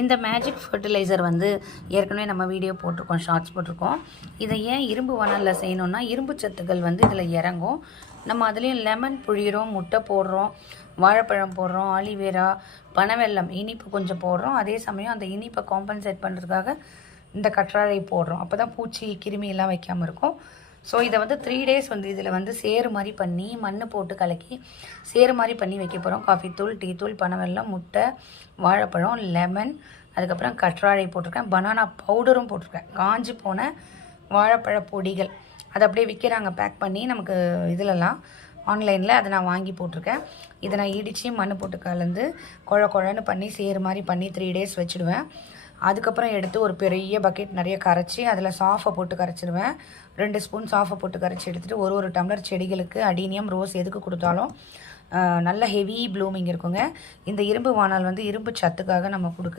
இந்த magic fertiliser வந்து ஏற்கனவே நம்ம வீடியோ போட்டிருக்கோம், ஷார்ட்ஸ் போட்டிருக்கோம். இதை ஏன் இரும்பு வாணலில் செய்யணும்னா, இரும்பு சத்துக்கள் வந்து இதில் இறங்கும். நம்ம அதுலேயும் லெமன் புழிகிறோம், முட்டை போடுறோம், வாழைப்பழம் போடுறோம், ஆலிவேரா, பனவெல்லம், இனிப்பு கொஞ்சம் போடுறோம். அதே சமயம் அந்த இனிப்பை காம்பன்சேட் பண்ணுறதுக்காக இந்த கற்றாழை போடுறோம். அப்போ தான் பூச்சி கிருமி எல்லாம் வைக்காமல் இருக்கும். ஸோ இதை வந்து 3 days வந்து இதில் வந்து சேறு மாதிரி பண்ணி மண் போட்டு கலக்கி சேறு மாதிரி பண்ணி வைக்க போகிறோம். காஃபி தூள், டீ தூள், பனவெல்லம், முட்டை, வாழைப்பழம், லெமன், அதுக்கப்புறம் கற்றாழை போட்டிருக்கேன், பனானா பவுடரும் போட்டிருக்கேன், காஞ்சி போன வாழைப்பழ பொடிகள். அதை அப்படியே விற்கிறாங்க பேக் பண்ணி நமக்கு இதிலலாம் ஆன்லைனில். அதை நான் வாங்கி போட்டிருக்கேன். இதை நான் இடித்து மண் போட்டு கலந்து குழன்னு பண்ணி சேறு மாதிரி பண்ணி 3 days வச்சுடுவேன். அதுக்கப்புறம் எடுத்து ஒரு பெரிய பக்கெட் நிறைய கரைச்சி அதில் சாஃபை போட்டு கரைச்சிடுவேன். 2 ஸ்பூன் சாஃபை போட்டு கரைச்சி எடுத்துகிட்டு ஒரு டம்ளர் செடிகளுக்கு அடீனியம், ரோஸ் எதுக்கு கொடுத்தாலும் நல்ல ஹெவி ப்ளூமிங் இருக்குங்க. இந்த இரும்பு வாணல் வந்து இரும்பு சத்துக்காக நம்ம கொடுக்குறது.